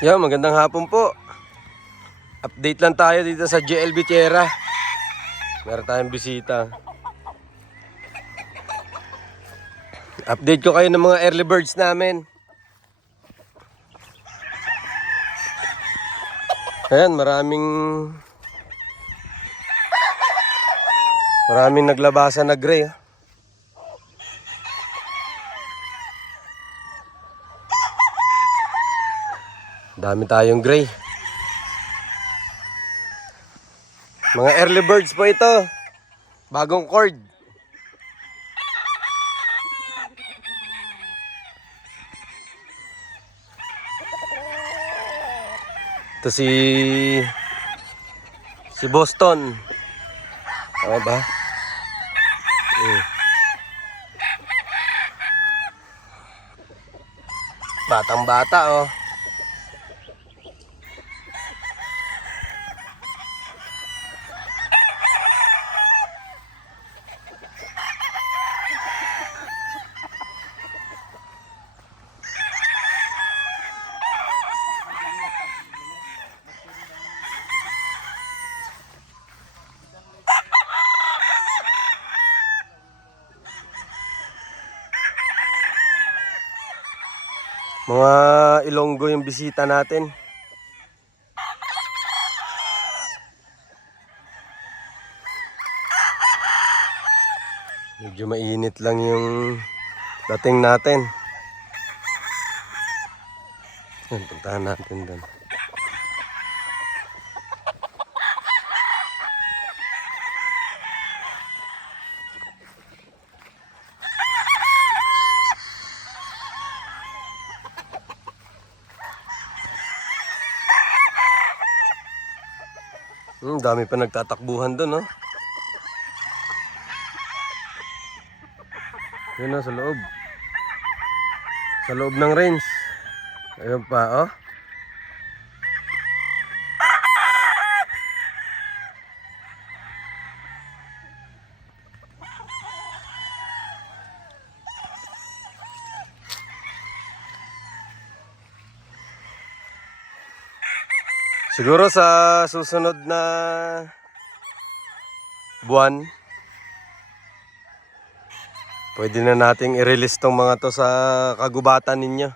Yo, magandang hapon po. Update lang tayo dito sa JLB Tierra. Meron tayong bisita. Update ko kayo ng mga early birds namin. Ayan, maraming naglabasan na gray. Dami tayong gray. Mga early birds po ito. Bagong cord. Ito si Boston. Tama ba? Batang bata oh. Mga Ilonggo yung bisita natin. Medyo mainit lang yung dating natin. Yan, puntahan natin doon. Dami pa nagtatakbuhan doon, no? Yun na, sa loob. Sa loob ng range. Ayun pa, oh. Siguro sa susunod na buwan, pwede na nating i-release tong mga to sa kagubatan ninyo.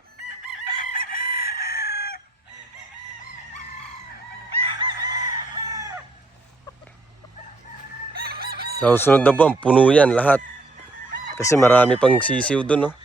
Sa susunod na buwan, puno yan lahat. Kasi marami pang sisiw dun, no?